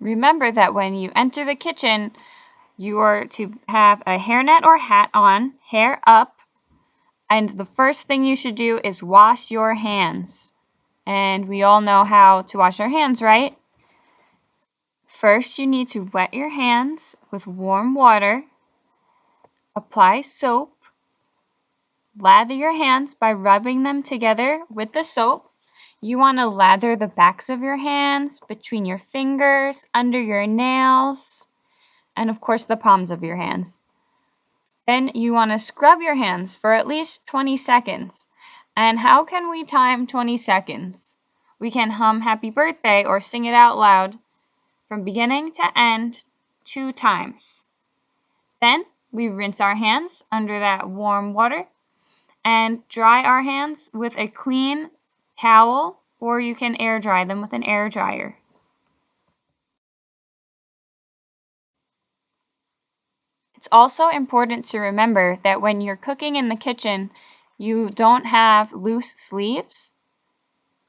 Remember that when you enter the kitchen, you are to have a hairnet or hat on, hair up, and the first thing you should do is wash your hands. And we all know how to wash our hands, right? First, you need to wet your hands with warm water, apply soap, lather your hands by rubbing them together with the soap. You want to lather the backs of your hands, between your fingers, under your nails, and of course the palms of your hands. Then you want to scrub your hands for at least 20 seconds. And how can we time 20 seconds? We can hum happy birthday or sing it out loud from beginning to end 2 times. Then we rinse our hands under that warm water and dry our hands with a clean towel, or you can air dry them with an air dryer. It's also important to remember that when you're cooking in the kitchen, you don't have loose sleeves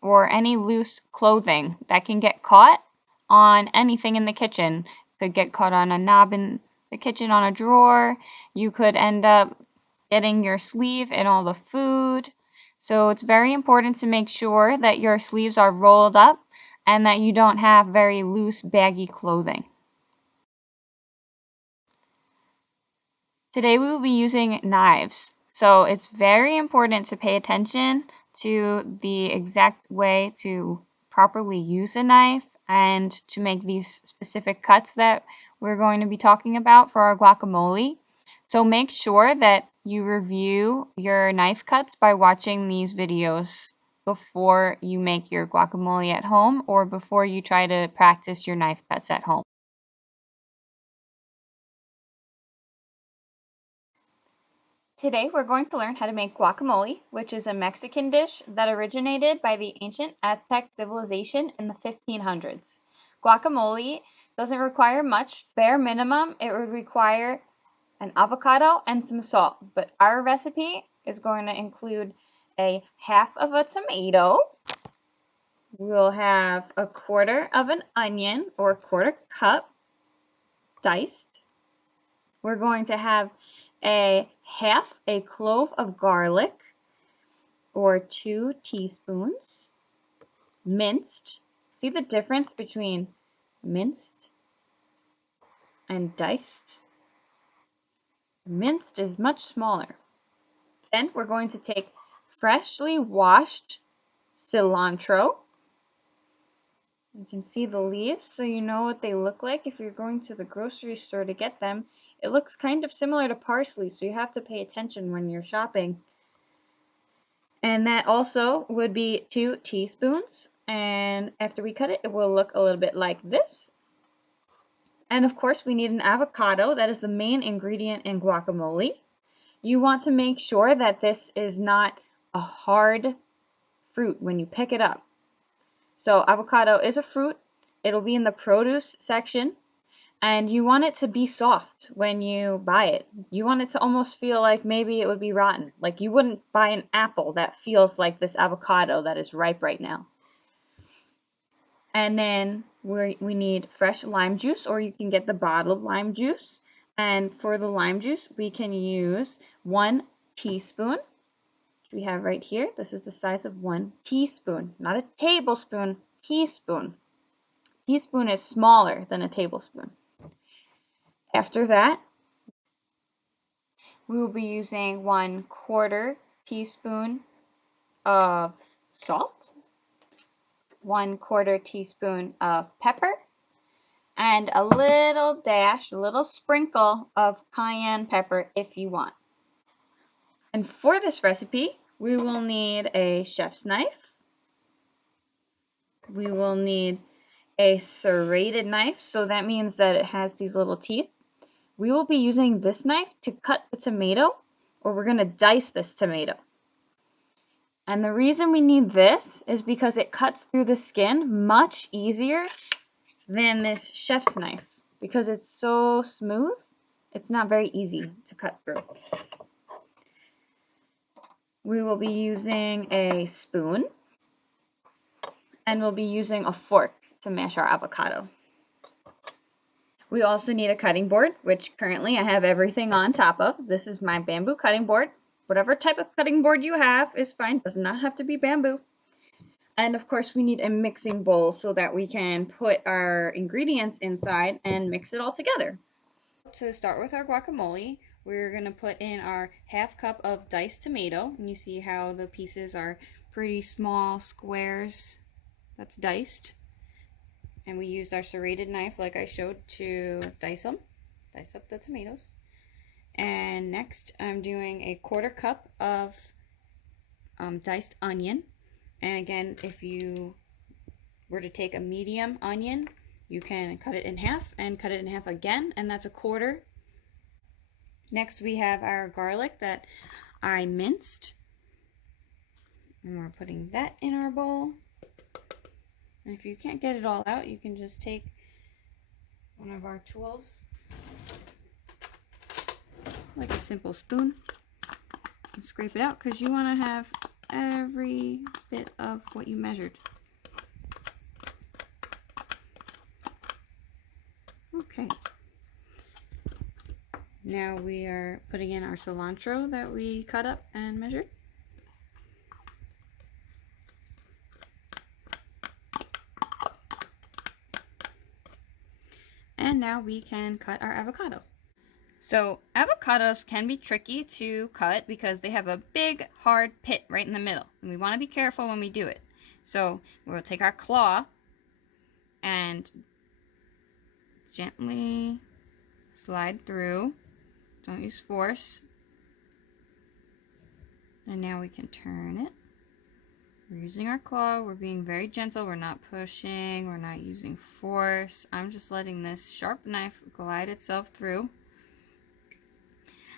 or any loose clothing that can get caught on anything in the kitchen. Could get caught on a knob in the kitchen, on a drawer. You could end up getting your sleeve in all the food. So it's very important to make sure that your sleeves are rolled up and that you don't have very loose, baggy clothing. Today we will be using knives. So it's very important to pay attention to the exact way to properly use a knife and to make these specific cuts that we're going to be talking about for our guacamole. So make sure that you review your knife cuts by watching these videos before you make your guacamole at home or before you try to practice your knife cuts at home. Today we're going to learn how to make guacamole, which is a Mexican dish that originated by the ancient Aztec civilization in the 1500s. Guacamole doesn't require much. Bare minimum, it would require an avocado and some salt. But our recipe is going to include a half of a tomato. We'll have a quarter of an onion or a quarter cup diced. We're going to have a half a clove of garlic or 2 teaspoons minced. See the difference between minced and diced? Minced is much smaller. Then we're going to take freshly washed cilantro. You can see the leaves so you know what they look like if you're going to the grocery store to get them. It looks kind of similar to parsley, so you have to pay attention when you're shopping. And that also would be 2 teaspoons. And after we cut it, it will look a little bit like this. And of course, we need an avocado. That is the main ingredient in guacamole. You want to make sure that this is not a hard fruit when you pick it up. So avocado is a fruit. It'll be in the produce section. And you want it to be soft when you buy it. You want it to almost feel like maybe it would be rotten. Like you wouldn't buy an apple that feels like this avocado that is ripe right now. And then we need fresh lime juice, or you can get the bottled lime juice. And for the lime juice, we can use 1 teaspoon, which we have right here. This is the size of 1 teaspoon, not a tablespoon, teaspoon. Teaspoon is smaller than a tablespoon. After that, we will be using 1/4 teaspoon of salt, 1/4 teaspoon of pepper, and a little dash, a little sprinkle of cayenne pepper if you want. And for this recipe, we will need a chef's knife. We will need a serrated knife, so that means that it has these little teeth. We will be using this knife to cut the tomato, or we're going to dice this tomato. And the reason we need this is because it cuts through the skin much easier than this chef's knife. Because it's so smooth, it's not very easy to cut through. We will be using a spoon, and we'll be using a fork to mash our avocado. We also need a cutting board, which currently I have everything on top of. This is my bamboo cutting board. Whatever type of cutting board you have is fine. Does not have to be bamboo. And of course we need a mixing bowl so that we can put our ingredients inside and mix it all together. To start with our guacamole, we're going to put in our half cup of diced tomato. And you see how the pieces are pretty small squares. That's diced. And we used our serrated knife like I showed to dice up the tomatoes. And next I'm doing a 1/4 cup of diced onion. And again, if you were to take a medium onion, you can cut it in half and cut it in half again, and that's a 1/4. Next we have our garlic that I minced. And we're putting that in our bowl. And if you can't get it all out, you can just take one of our tools, like a simple spoon, and scrape it out because you want to have every bit of what you measured. Okay. Now we are putting in our cilantro that we cut up and measured. And now we can cut our avocado. So avocados can be tricky to cut because they have a big hard pit right in the middle, and we want to be careful when we do it. So we'll take our claw and gently slide through. Don't use force. And now we can turn it. We're using our claw, we're being very gentle, we're not pushing, we're not using force. I'm just letting this sharp knife glide itself through.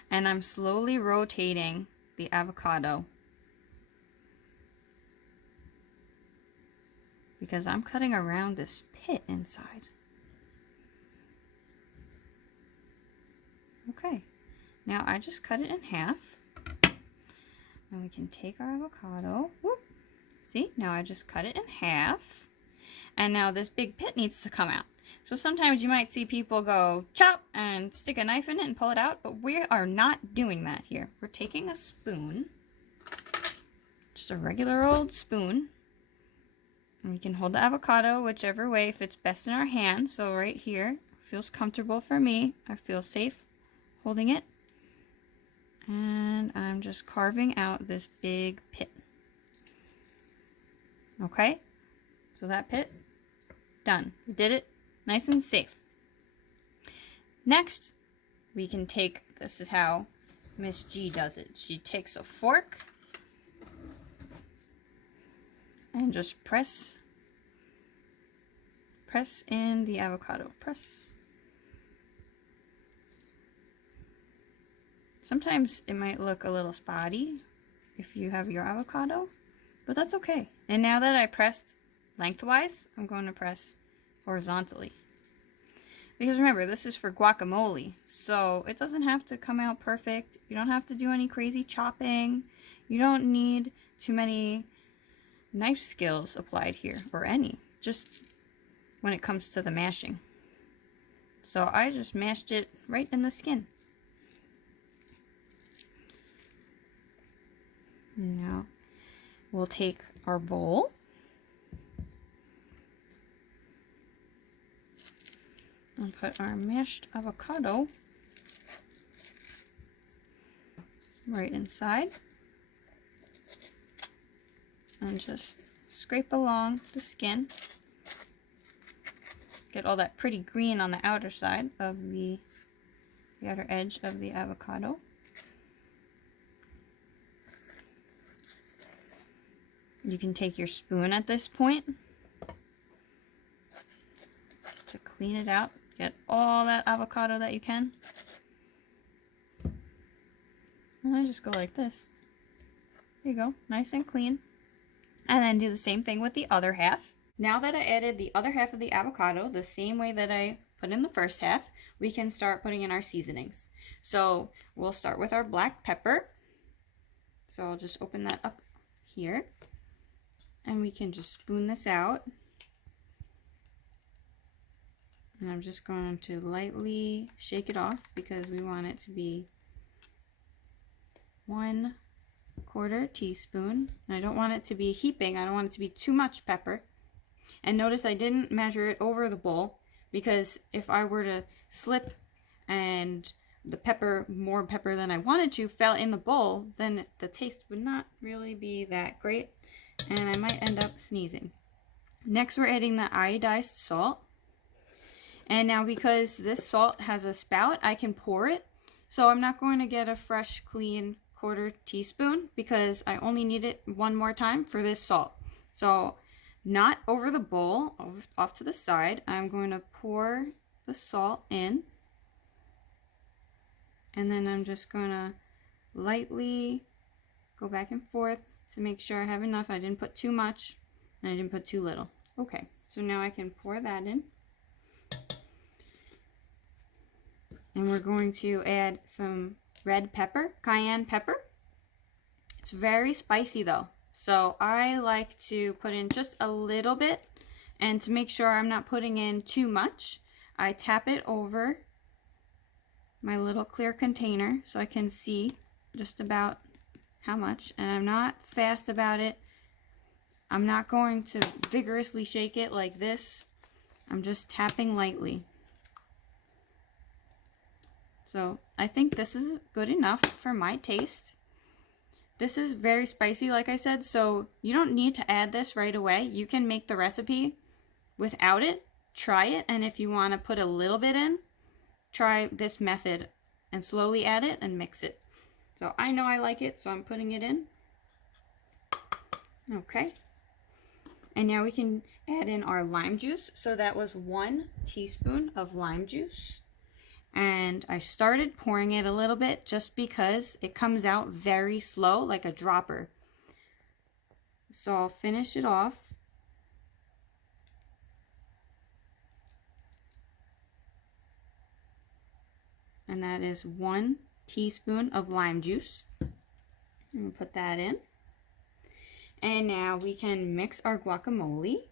And I'm slowly rotating the avocado because I'm cutting around this pit inside. Okay, now I just cut it in half. And we can take our avocado. Whoop. See, now I just cut it in half. And now this big pit needs to come out. So sometimes you might see people go chop and stick a knife in it and pull it out, but we are not doing that here. We're taking a spoon, just a regular old spoon, and we can hold the avocado whichever way fits best in our hand. So right here, feels comfortable for me. I feel safe holding it. And I'm just carving out this big pit. Okay, so that pit, done. We did it nice and safe. Next, we can take, this is how Miss G does it. She takes a fork and just press in the avocado. Press. Sometimes it might look a little spotty if you have your avocado, but that's okay. And now that I pressed lengthwise, I'm going to press horizontally. Because remember, this is for guacamole, so it doesn't have to come out perfect. You don't have to do any crazy chopping. You don't need too many knife skills applied here, or any, just when it comes to the mashing. So I just mashed it right in the skin. Now we'll take our bowl and put our mashed avocado right inside and just scrape along the skin. Get all that pretty green on the outer side of the outer edge of the avocado. You can take your spoon at this point to clean it out. Get all that avocado that you can. And I just go like this. There you go, nice and clean. And then do the same thing with the other half. Now that I added the other half of the avocado, the same way that I put in the first half, we can start putting in our seasonings. So we'll start with our black pepper. So I'll just open that up here. And we can just spoon this out. And I'm just going to lightly shake it off because we want it to be 1/4 teaspoon. And I don't want it to be heaping. I don't want it to be too much pepper. And notice I didn't measure it over the bowl because if I were to slip and the more pepper than I wanted to, fell in the bowl, then the taste would not really be that great and I might end up sneezing. Next, we're adding the iodized salt. And now because this salt has a spout, I can pour it. So I'm not going to get a fresh, clean 1/4 teaspoon because I only need it one more time for this salt. So not over the bowl, off to the side, I'm going to pour the salt in. And then I'm just going to lightly go back and forth to make sure I have enough. I didn't put too much and I didn't put too little. Okay, so now I can pour that in. And we're going to add some red pepper, cayenne pepper. It's very spicy though, so I like to put in just a little bit, and to make sure I'm not putting in too much, I tap it over my little clear container so I can see just about how much, and I'm not fast about it. I'm not going to vigorously shake it like this. I'm just tapping lightly. So I think this is good enough for my taste. This is very spicy, like I said, so you don't need to add this right away. You can make the recipe without it, try it, and if you want to put a little bit in, try this method and slowly add it and mix it. So I know I like it, so I'm putting it in. Okay. And now we can add in our lime juice. So that was 1 teaspoon of lime juice. And I started pouring it a little bit just because it comes out very slow, like a dropper. So I'll finish it off. And that is 1 teaspoon of lime juice. I'm gonna put that in. And now we can mix our guacamole.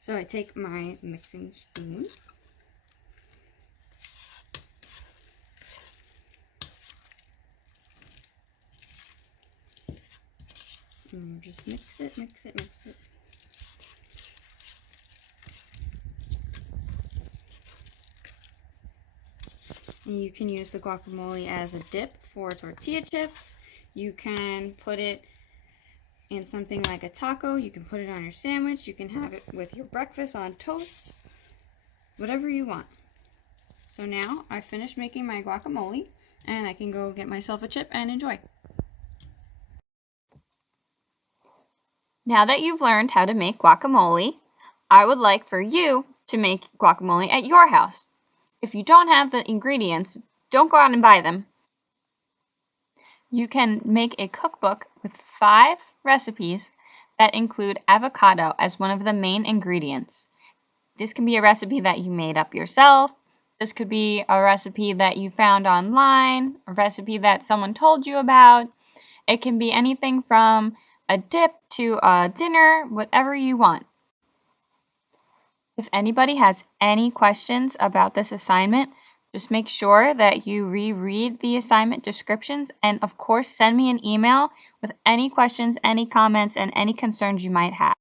So I take my mixing spoon. And just mix it, mix it, mix it. And you can use the guacamole as a dip for tortilla chips. You can put it in something like a taco. You can put it on your sandwich. You can have it with your breakfast on toast. Whatever you want. So now I've finished making my guacamole and I can go get myself a chip and enjoy. Now that you've learned how to make guacamole, I would like for you to make guacamole at your house. If you don't have the ingredients, don't go out and buy them. You can make a cookbook with 5 recipes that include avocado as one of the main ingredients. This can be a recipe that you made up yourself. This could be a recipe that you found online, a recipe that someone told you about. It can be anything from a dip to a dinner, whatever you want. If anybody has any questions about this assignment, just make sure that you reread the assignment descriptions and of course send me an email with any questions, any comments, and any concerns you might have.